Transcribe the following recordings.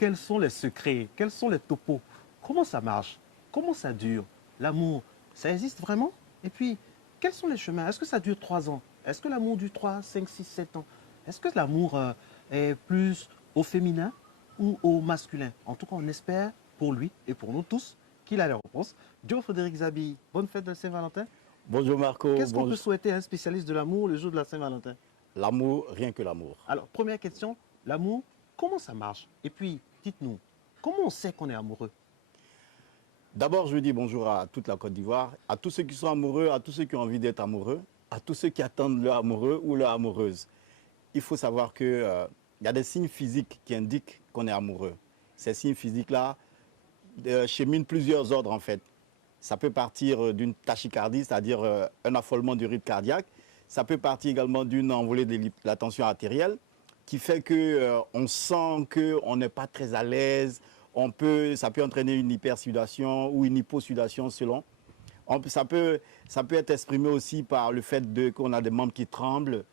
quels sont les secrets? Quels sont les topos? Comment ça marche? Comment ça dure? L'amour, ça existe vraiment? Et puis, quels sont les chemins? Est-ce que ça dure 3 ans? Est-ce que l'amour dure 3, 5, 6, 7 ans? Est-ce que l'amour est plus au féminin ou au masculin? En tout cas, on espère pour lui et pour nous tous qu'il a les réponses. Joe Frédéric Zabi, bonne fête de Saint-Valentin. Bonjour Marco, Qu'est-ce qu'on peut souhaiter à un spécialiste de l'amour le jour de la Saint-Valentin? L'amour, rien que l'amour. Alors, première question, l'amour, comment ça marche? Et puis, dites-nous, comment on sait qu'on est amoureux? D'abord, je dis bonjour à toute la Côte d'Ivoire, à tous ceux qui sont amoureux, à tous ceux qui ont envie d'être amoureux, à tous ceux qui attendent leur amoureux ou leur amoureuse. Il faut savoir qu'il y a des signes physiques qui indiquent qu'on est amoureux. Ces signes physiques-là cheminent plusieurs ordres en fait. Ça peut partir d'une tachycardie, c'est-à-dire un affolement du rythme cardiaque. Ça peut partir également d'une envolée de la tension artérielle qui fait qu'on sent qu'on n'est pas très à l'aise. Ça peut entraîner une hypersudation ou une hyposudation selon. Ça peut être exprimé aussi par le fait qu'on a des membres qui tremblent,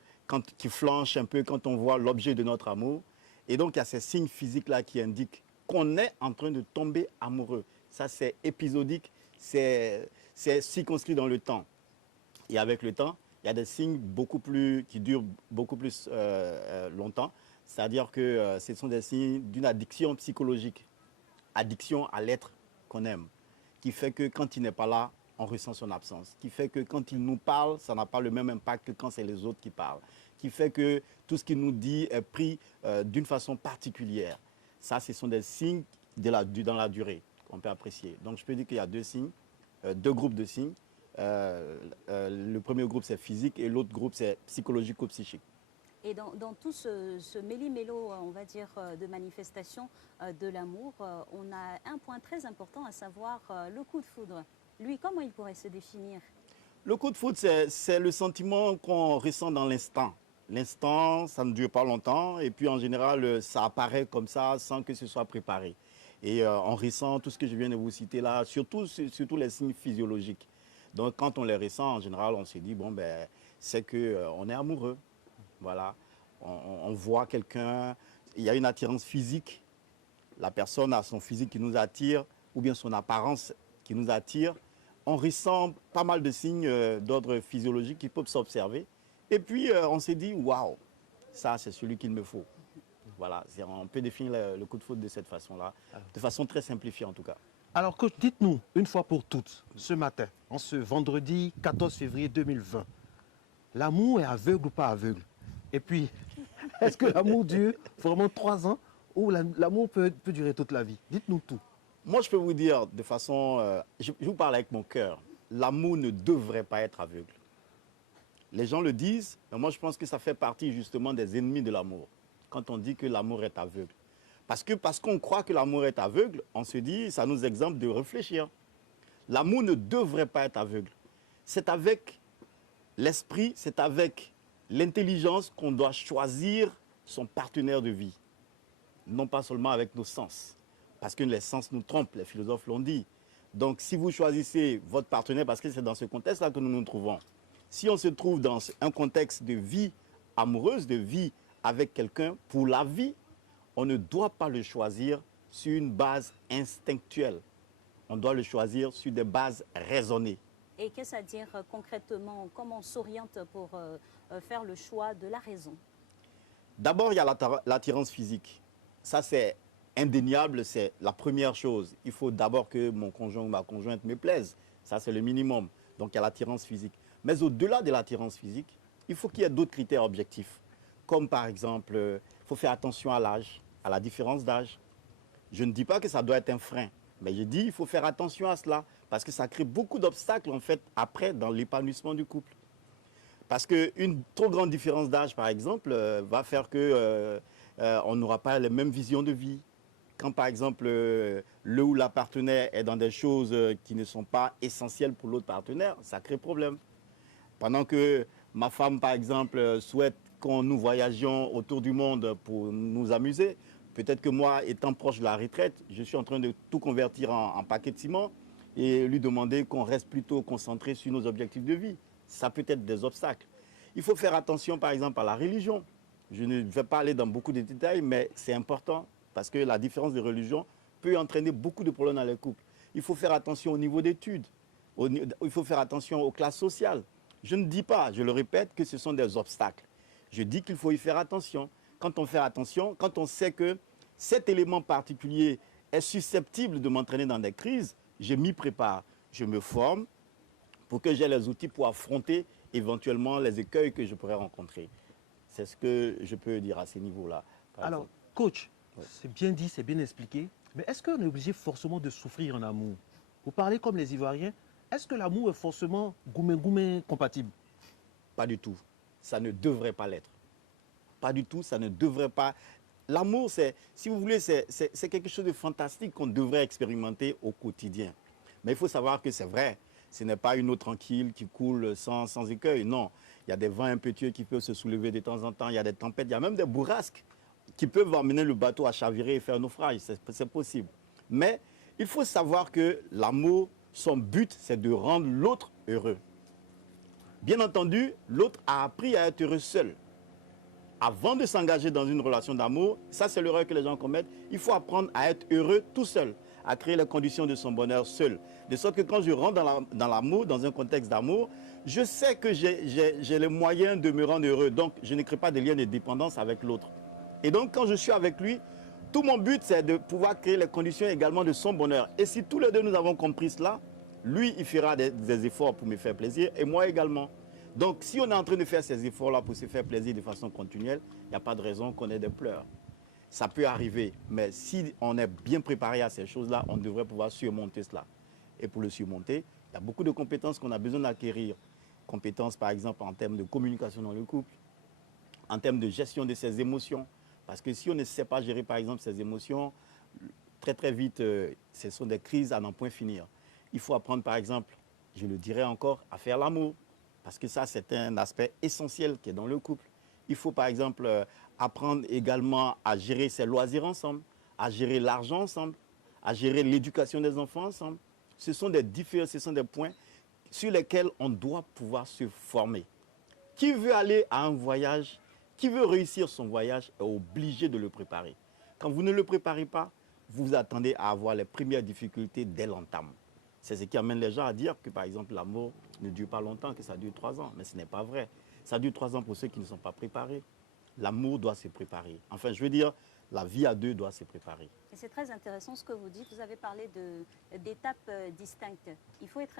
qui flanchent un peu quand on voit l'objet de notre amour. Et donc il y a ces signes physiques-là qui indiquent qu'on est en train de tomber amoureux. Ça c'est épisodique, c'est circonscrit dans le temps. Et avec le temps, il y a des signes qui durent beaucoup plus longtemps. C'est-à-dire que ce sont des signes d'une addiction psychologique. Addiction à l'être qu'on aime, qui fait que quand il n'est pas là, on ressent son absence, qui fait que quand il nous parle, ça n'a pas le même impact que quand c'est les autres qui parlent, qui fait que tout ce qu'il nous dit est pris d'une façon particulière. Ça, ce sont des signes dans la durée qu'on peut apprécier. Donc, je peux dire qu'il y a deux groupes de signes. Le premier groupe, c'est physique et l'autre groupe, c'est psychologico-psychique. Et dans tout ce méli-mélo, on va dire, de manifestation de l'amour, on a un point très important, à savoir le coup de foudre. Lui, comment il pourrait se définir? Le coup de foudre, c'est le sentiment qu'on ressent dans l'instant. L'instant, ça ne dure pas longtemps et puis en général, ça apparaît comme ça sans que ce soit préparé. Et on ressent tout ce que je viens de vous citer là, surtout les signes physiologiques. Donc quand on les ressent, en général, on se dit, bon, ben, c'est qu'on est amoureux. Voilà, on voit quelqu'un, il y a une attirance physique, la personne a son physique qui nous attire, ou bien son apparence qui nous attire. On ressent pas mal de signes d'ordre physiologique qui peuvent s'observer. Et puis, on s'est dit, waouh, ça, c'est celui qu'il me faut. Voilà, on peut définir le coup de foudre de cette façon-là, de façon très simplifiée en tout cas. Alors, coach, dites-nous, une fois pour toutes, ce matin, en ce vendredi 14 février 2020, l'amour est aveugle ou pas aveugle? Et puis, est-ce que l'amour dure vraiment 3 ans ou l'amour peut durer toute la vie? Dites-nous tout. Moi, je peux vous dire de façon... je vous parle avec mon cœur. L'amour ne devrait pas être aveugle. Les gens le disent, mais moi, je pense que ça fait partie justement des ennemis de l'amour. Quand on dit que l'amour est aveugle. Parce qu'on croit que l'amour est aveugle, on se dit, ça nous exempte de réfléchir. L'amour ne devrait pas être aveugle. C'est avec l'esprit, c'est avec l'intelligence qu'on doit choisir son partenaire de vie. Non pas seulement avec nos sens. Parce que les sens nous trompent, les philosophes l'ont dit. Donc si vous choisissez votre partenaire, parce que c'est dans ce contexte-là que nous nous trouvons. Si on se trouve dans un contexte de vie amoureuse, de vie avec quelqu'un pour la vie, on ne doit pas le choisir sur une base instinctuelle. On doit le choisir sur des bases raisonnées. Et qu'est-ce à dire concrètement? Comment on s'oriente pour faire le choix de la raison? D'abord, il y a l'attirance physique. Ça, c'est indéniable, c'est la première chose. Il faut d'abord que mon conjoint ou ma conjointe me plaise. Ça, c'est le minimum. Donc, il y a l'attirance physique. Mais au-delà de l'attirance physique, il faut qu'il y ait d'autres critères objectifs. Comme par exemple, il faut faire attention à l'âge, à la différence d'âge. Je ne dis pas que ça doit être un frein, mais je dis qu'il faut faire attention à cela. Parce que ça crée beaucoup d'obstacles, en fait, après, dans l'épanouissement du couple. Parce qu'une trop grande différence d'âge, par exemple, va faire qu'on n'aura pas les mêmes visions de vie. Quand, par exemple, le ou la partenaire est dans des choses qui ne sont pas essentielles pour l'autre partenaire, ça crée problème. Pendant que ma femme, par exemple, souhaite qu'on nous voyagions autour du monde pour nous amuser, peut-être que moi, étant proche de la retraite, je suis en train de tout convertir en paquet de ciment et lui demander qu'on reste plutôt concentré sur nos objectifs de vie. Ça peut être des obstacles. Il faut faire attention, par exemple, à la religion. Je ne vais pas aller dans beaucoup de détails, mais c'est important. parce que la différence de religion peut entraîner beaucoup de problèmes dans les couples. Il faut faire attention au niveau d'études, il faut faire attention aux classes sociales. Je ne dis pas, je le répète, que ce sont des obstacles. Je dis qu'il faut y faire attention. Quand on fait attention, quand on sait que cet élément particulier est susceptible de m'entraîner dans des crises, je m'y prépare, je me forme pour que j'ai les outils pour affronter éventuellement les écueils que je pourrais rencontrer. C'est ce que je peux dire à ces niveaux-là. Alors, coach, c'est bien dit, c'est bien expliqué, mais est-ce qu'on est obligé forcément de souffrir en amour? Vous parlez comme les Ivoiriens, est-ce que l'amour est forcément goumé compatible? Pas du tout. Ça ne devrait pas l'être. Pas du tout, ça ne devrait pas. L'amour, si vous voulez, c'est quelque chose de fantastique qu'on devrait expérimenter au quotidien. Mais il faut savoir que c'est vrai. Ce n'est pas une eau tranquille qui coule sans écueil. Non, il y a des vents impétueux qui peuvent se soulever de temps en temps. Il y a des tempêtes, il y a même des bourrasques qui peuvent amener le bateau à chavirer et faire naufrage. C'est possible. Mais il faut savoir que l'amour, son but, c'est de rendre l'autre heureux. Bien entendu, l'autre a appris à être heureux seul. Avant de s'engager dans une relation d'amour, ça c'est l'erreur que les gens commettent, il faut apprendre à être heureux tout seul, à créer les conditions de son bonheur seul. De sorte que quand je rentre dans l'amour, dans un contexte d'amour, je sais que j'ai les moyens de me rendre heureux. Donc, je ne crée pas de lien de dépendance avec l'autre. Et donc, quand je suis avec lui, tout mon but, c'est de pouvoir créer les conditions également de son bonheur. Et si tous les deux nous avons compris cela, lui, il fera des efforts pour me faire plaisir et moi également. Donc, si on est en train de faire ces efforts-là pour se faire plaisir de façon continuelle, il n'y a pas de raison qu'on ait des pleurs. Ça peut arriver, mais si on est bien préparé à ces choses-là, on devrait pouvoir surmonter cela. Et pour le surmonter, il y a beaucoup de compétences qu'on a besoin d'acquérir. Compétences, par exemple, en termes de communication dans le couple, en termes de gestion de ses émotions. Parce que si on ne sait pas gérer, par exemple, ses émotions, très très vite, ce sont des crises à n'en point finir. Il faut apprendre, par exemple, je le dirais encore, à faire l'amour. Parce que ça, c'est un aspect essentiel qui est dans le couple. Il faut, par exemple, apprendre également à gérer ses loisirs ensemble, à gérer l'argent ensemble, à gérer l'éducation des enfants ensemble. Ce sont des points sur lesquels on doit pouvoir se former. Qui veut aller à un voyage, qui veut réussir son voyage est obligé de le préparer. Quand vous ne le préparez pas, vous attendez à avoir les premières difficultés dès l'entame. C'est ce qui amène les gens à dire que, par exemple, l'amour ne dure pas longtemps, que ça dure 3 ans. Mais ce n'est pas vrai. Ça dure 3 ans pour ceux qui ne sont pas préparés. L'amour doit se préparer. Enfin, je veux dire, la vie à deux doit se préparer. Et c'est très intéressant ce que vous dites. Vous avez parlé d'étapes distinctes. Il faut être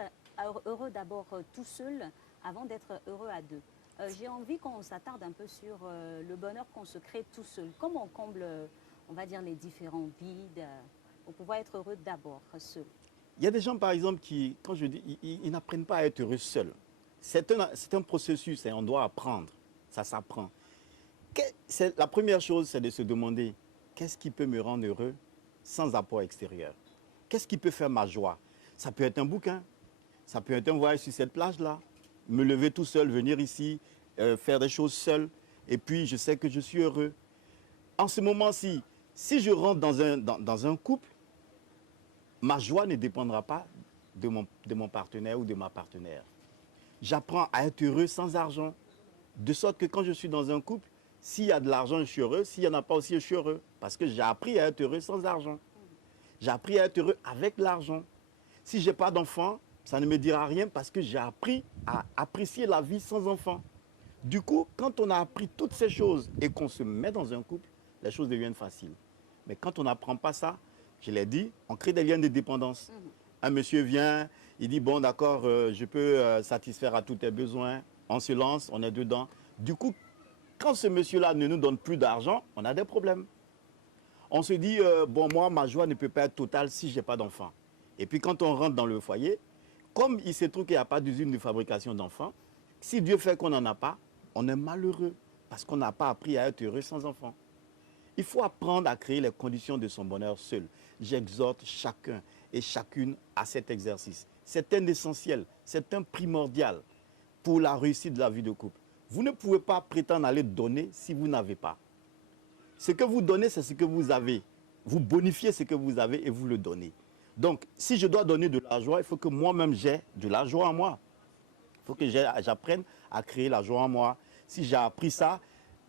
heureux d'abord tout seul avant d'être heureux à deux. J'ai envie qu'on s'attarde un peu sur le bonheur qu'on se crée tout seul. Comment on comble, on va dire, les différents vides pour pouvoir être heureux d'abord seul. Il y a des gens, par exemple, qui, quand je dis, ils n'apprennent pas à être heureux seuls. C'est un processus et on doit apprendre. Ça s'apprend. La première chose, c'est de se demander, qu'est-ce qui peut me rendre heureux sans apport extérieur? Qu'est-ce qui peut faire ma joie? Ça peut être un bouquin, ça peut être un voyage sur cette plage-là, me lever tout seul, venir ici, faire des choses seul, et puis je sais que je suis heureux. En ce moment-ci, si je rentre dans un couple, ma joie ne dépendra pas de mon partenaire ou de ma partenaire. J'apprends à être heureux sans argent. De sorte que quand je suis dans un couple, s'il y a de l'argent, je suis heureux. S'il n'y en a pas aussi, je suis heureux. Parce que j'ai appris à être heureux sans argent. J'ai appris à être heureux avec l'argent. Si je n'ai pas d'enfant, ça ne me dira rien parce que j'ai appris à apprécier la vie sans enfant. Du coup, quand on a appris toutes ces choses et qu'on se met dans un couple, les choses deviennent faciles. Mais quand on n'apprend pas ça, je l'ai dit, on crée des liens de dépendance. Un monsieur vient, il dit, bon d'accord, je peux satisfaire à tous tes besoins. On se lance, on est dedans. Du coup, quand ce monsieur-là ne nous donne plus d'argent, on a des problèmes. On se dit, bon, moi, ma joie ne peut pas être totale si je n'ai pas d'enfant. Et puis quand on rentre dans le foyer, comme il se trouve qu'il n'y a pas d'usine de fabrication d'enfants, si Dieu fait qu'on n'en a pas, on est malheureux parce qu'on n'a pas appris à être heureux sans enfant. Il faut apprendre à créer les conditions de son bonheur seul. J'exhorte chacun et chacune à cet exercice. C'est un essentiel, c'est un primordial pour la réussite de la vie de couple. Vous ne pouvez pas prétendre aller donner si vous n'avez pas. Ce que vous donnez, c'est ce que vous avez. Vous bonifiez ce que vous avez et vous le donnez. Donc, si je dois donner de la joie, il faut que moi-même j'ai de la joie en moi. Il faut que j'apprenne à créer la joie en moi. Si j'ai appris ça,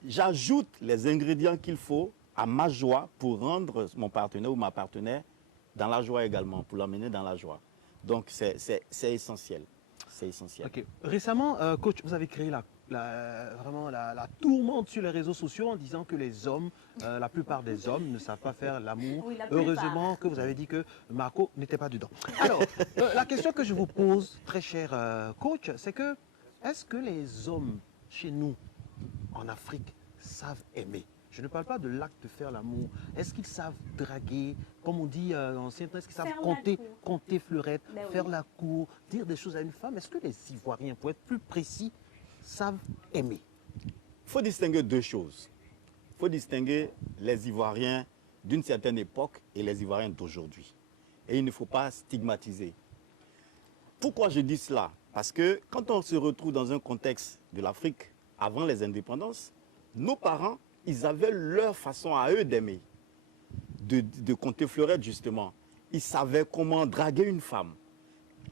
j'ajoute les ingrédients qu'il faut à ma joie pour rendre mon partenaire ou ma partenaire dans la joie également, pour l'emmener dans la joie. Donc, c'est essentiel. C'est essentiel. Ok. Récemment, coach, vous avez créé vraiment la tourmente sur les réseaux sociaux en disant que les hommes, la plupart des hommes ne savent pas faire l'amour. Oui, la plupart. Heureusement que vous avez dit que Marco n'était pas dedans. Alors, la question que je vous pose, très cher coach, c'est que est-ce que les hommes chez nous, en Afrique, savent aimer? Je ne parle pas de l'acte de faire l'amour. Est-ce qu'ils savent draguer, comme on dit en ancien temps, est-ce qu'ils savent Faire la compter, cour. compter fleurettes, Ben oui. faire la cour, dire des choses à une femme? Est-ce que les Ivoiriens, pour être plus précis, savent aimer? Il faut distinguer deux choses. Il faut distinguer les Ivoiriens d'une certaine époque et les Ivoiriens d'aujourd'hui. Et il ne faut pas stigmatiser. Pourquoi je dis cela? Parce que quand on se retrouve dans un contexte de l'Afrique, avant les indépendances, nos parents, ils avaient leur façon à eux d'aimer, de compter fleurettes justement. Ils savaient comment draguer une femme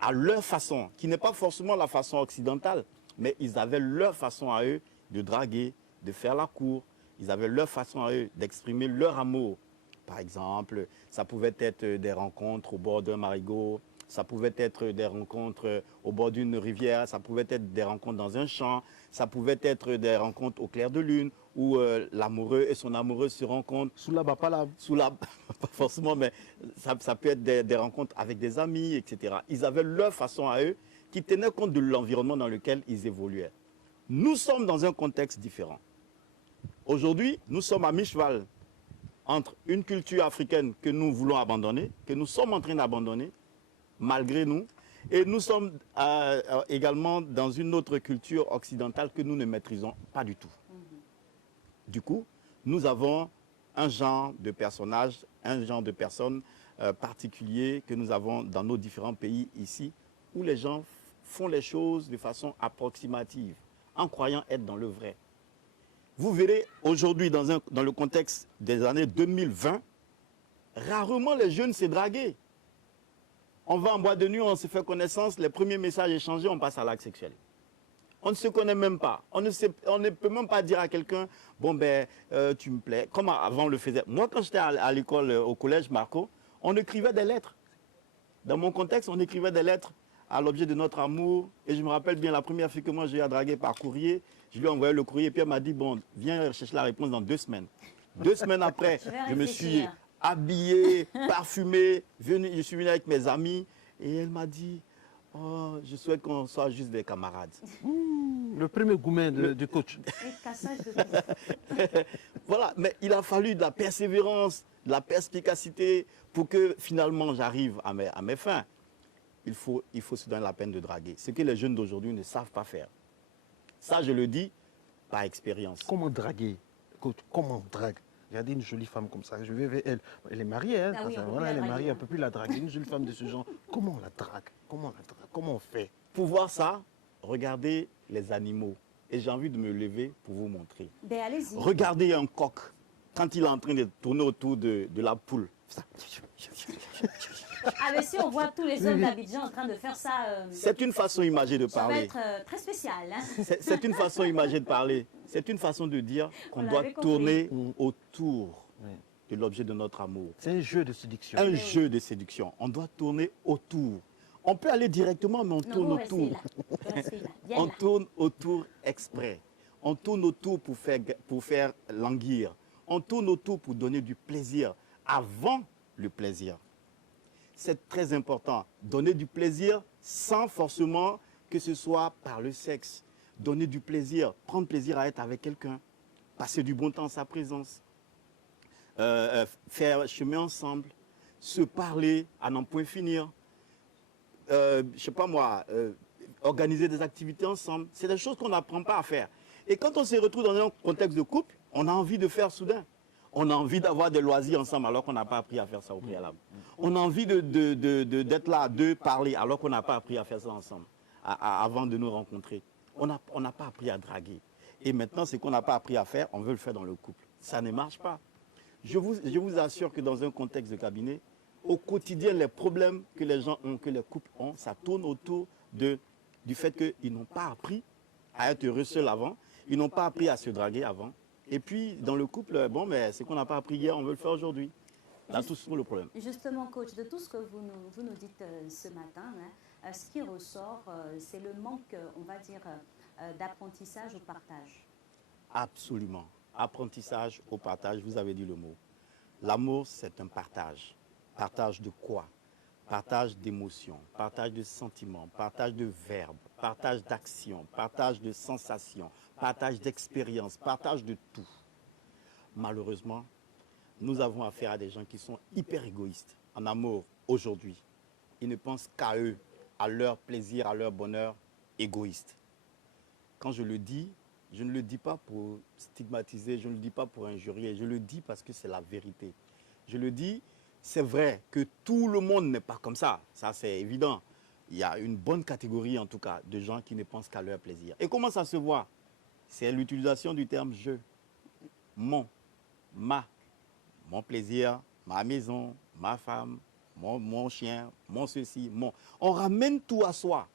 à leur façon, qui n'est pas forcément la façon occidentale, mais ils avaient leur façon à eux de draguer, de faire la cour. Ils avaient leur façon à eux d'exprimer leur amour. Par exemple, ça pouvait être des rencontres au bord d'un marigot, ça pouvait être des rencontres au bord d'une rivière, ça pouvait être des rencontres dans un champ, ça pouvait être des rencontres au clair de lune, où l'amoureux et son amoureuse se rencontrent. Sous la bas, pas là. Pas forcément, mais ça peut être des rencontres avec des amis, etc. Ils avaient leur façon à eux qui tenait compte de l'environnement dans lequel ils évoluaient. Nous sommes dans un contexte différent. Aujourd'hui, nous sommes à mi-cheval entre une culture africaine que nous voulons abandonner, que nous sommes en train d'abandonner, malgré nous, et nous sommes également dans une autre culture occidentale que nous ne maîtrisons pas du tout. Du coup, nous avons un genre de personnages, un genre de personnes particuliers que nous avons dans nos différents pays ici, où les gens font les choses de façon approximative, en croyant être dans le vrai. Vous verrez aujourd'hui, dans le contexte des années 2020, rarement les jeunes se draguent. On va en boîte de nuit, on se fait connaissance, les premiers messages échangés, on passe à l'acte sexuel. On ne se connaît même pas. On ne peut même pas dire à quelqu'un, bon ben, tu me plais, comme avant on le faisait. Moi, quand j'étais à l'école, au collège, Marco, on écrivait des lettres. Dans mon contexte, on écrivait des lettres à l'objet de notre amour. Et je me rappelle bien, la première fille que moi j'ai draguée par courrier, je lui ai envoyé le courrier et puis elle m'a dit, bon, viens chercher la réponse dans 2 semaines. 2 semaines après, je me suis habillé, parfumé, je suis venu avec mes amis et elle m'a dit, oh, je souhaite qu'on soit juste des camarades. Le premier gourmet du coach. Voilà, mais il a fallu de la persévérance, de la perspicacité pour que finalement j'arrive à mes fins. Il faut se donner la peine de draguer. Ce que les jeunes d'aujourd'hui ne savent pas faire. Ça, je le dis par expérience. Comment draguer, coach? Comment on drague? Regardez une jolie femme comme ça, je vais vers elle. Elle est mariée, hein, Ah oui, voilà, elle est mariée, on ne peut plus la draguer. Une jolie femme de ce genre, comment on la drague? Comment on fait? Pour voir ça, regardez les animaux. Et j'ai envie de me lever pour vous montrer. Ben, allez-y. Regardez un coq quand il est en train de tourner autour de la poule. Ah, mais si on voit tous les hommes d'Abidjan en train de faire ça, C'est une façon imagée de ça va parler. être très spécial. Hein? C'est une façon imagée de parler. C'est une façon de dire qu'on On doit l'avait compris. tourner autour Oui. de l'objet de notre amour. C'est un jeu de séduction. Un jeu de séduction. On doit tourner autour. On peut aller directement, mais on Non, tourne vous restez autour. là. Vous restez là. Bien On là. tourne autour exprès. On tourne autour pour faire languir. On tourne autour pour donner du plaisir avant le plaisir. C'est très important. Donner du plaisir sans forcément que ce soit par le sexe. Donner du plaisir, prendre plaisir à être avec quelqu'un. Passer du bon temps en sa présence. Faire chemin ensemble. Se parler à n'en point finir. Je ne sais pas moi, organiser des activités ensemble. C'est des choses qu'on n'apprend pas à faire. Et quand on se retrouve dans un contexte de couple, on a envie de faire soudain. On a envie d'avoir des loisirs ensemble alors qu'on n'a pas appris à faire ça au préalable. On a envie d'être là, de parler alors qu'on n'a pas appris à faire ça ensemble avant de nous rencontrer. On n'a pas appris à draguer. Et maintenant, ce qu'on n'a pas appris à faire, on veut le faire dans le couple. Ça ne marche pas. Je vous assure que dans un contexte de cabinet, au quotidien, les problèmes que les gens ont, que les couples ont, ça tourne autour du fait qu'ils n'ont pas appris à être heureux seuls avant, ils n'ont pas appris à se draguer avant, Et puis, dans le couple, bon, mais c'est qu'on n'a pas appris hier, on veut le faire aujourd'hui. Là, tout le problème. Justement, coach, de tout ce que vous nous dites ce matin, hein, ce qui ressort, c'est le manque, on va dire, d'apprentissage au partage. Absolument. Apprentissage au partage, vous avez dit le mot. L'amour, c'est un partage. Partage de quoi? Partage d'émotions, partage de sentiments, partage de verbes, partage d'actions, partage de sensations, partage d'expériences, partage de tout. Malheureusement, nous avons affaire à des gens qui sont hyper égoïstes en amour aujourd'hui. Ils ne pensent qu'à eux, à leur plaisir, à leur bonheur, égoïste. Quand je le dis, je ne le dis pas pour stigmatiser, je ne le dis pas pour injurier, je le dis parce que c'est la vérité. Je le dis, c'est vrai que tout le monde n'est pas comme ça c'est évident. Il y a une bonne catégorie en tout cas de gens qui ne pensent qu'à leur plaisir. Et comment ça se voit? C'est l'utilisation du terme « je », mon, ma, mon plaisir, ma maison, ma femme, mon chien, mon ceci, mon. On ramène tout à soi.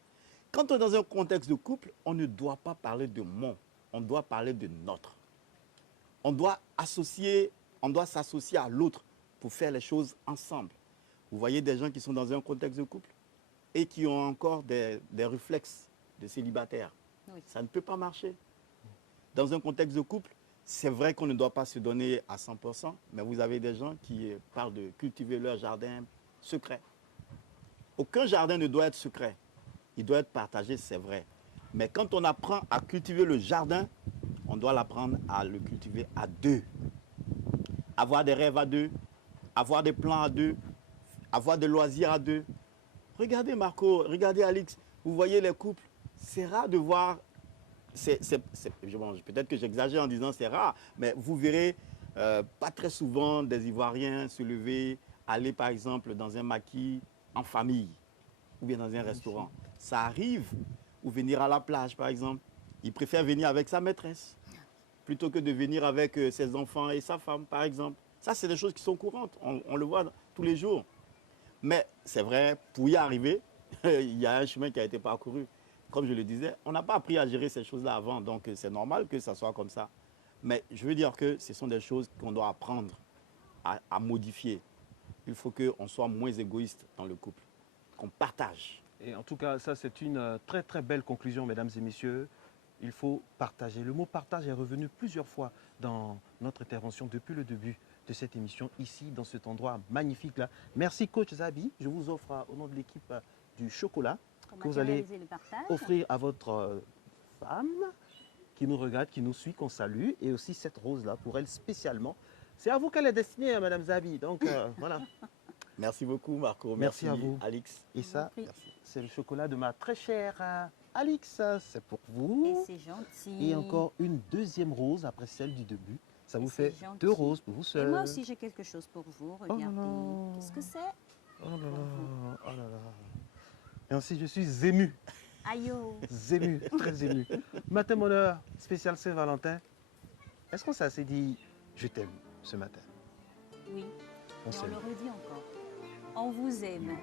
Quand on est dans un contexte de couple, on ne doit pas parler de mon, on doit parler de notre. On doit s'associer à l'autre pour faire les choses ensemble. Vous voyez des gens qui sont dans un contexte de couple et qui ont encore des réflexes de célibataires. Oui. Ça ne peut pas marcher. Dans un contexte de couple, c'est vrai qu'on ne doit pas se donner à 100%, mais vous avez des gens qui parlent de cultiver leur jardin secret. Aucun jardin ne doit être secret. Il doit être partagé, c'est vrai. Mais quand on apprend à cultiver le jardin, on doit l'apprendre à le cultiver à deux. Avoir des rêves à deux, avoir des plans à deux, avoir des loisirs à deux. Regardez Marco, regardez Alix, vous voyez les couples, c'est rare de voir, peut-être que j'exagère en disant c'est rare, mais vous verrez pas très souvent des Ivoiriens se lever, aller par exemple dans un maquis en famille ou bien dans un restaurant. Ça arrive, ou venir à la plage par exemple. Il préfère venir avec sa maîtresse plutôt que de venir avec ses enfants et sa femme par exemple. Ça, c'est des choses qui sont courantes, on le voit tous les jours. Mais c'est vrai, pour y arriver, il y a un chemin qui a été parcouru. Comme je le disais, on n'a pas appris à gérer ces choses-là avant, donc c'est normal que ça soit comme ça. Mais je veux dire que ce sont des choses qu'on doit apprendre à modifier. Il faut qu'on soit moins égoïste dans le couple, qu'on partage. Et en tout cas, ça c'est une très très belle conclusion, mesdames et messieurs. Il faut partager. Le mot partage est revenu plusieurs fois dans notre intervention depuis le début de cette émission, ici, dans cet endroit magnifique là. Merci coach Zabi. Je vous offre au nom de l'équipe du chocolat que vous allez offrir à votre femme qui nous regarde, qui nous suit, qu'on salue. Et aussi cette rose-là, pour elle spécialement. C'est à vous qu'elle est destinée, madame Zabi. Donc voilà. Merci beaucoup Marco. Merci à vous. Alix. Et ça, c'est le chocolat de ma très chère Alix. C'est pour vous. Et c'est gentil. Et encore une deuxième rose après celle du début. Ça vous fait gentil. 2 roses pour vous seul. Et moi aussi, j'ai quelque chose pour vous. Regardez. Oh Qu'est-ce que c'est? Oh là là, oh là là. Et ainsi, je suis ému. Aïe oh. Ému, très ému. Matin bonheur, spécial Saint-Valentin. Est-ce qu'on s'est assez dit je t'aime ce matin? Oui. On Et on s'aime. le redit encore. On vous aime.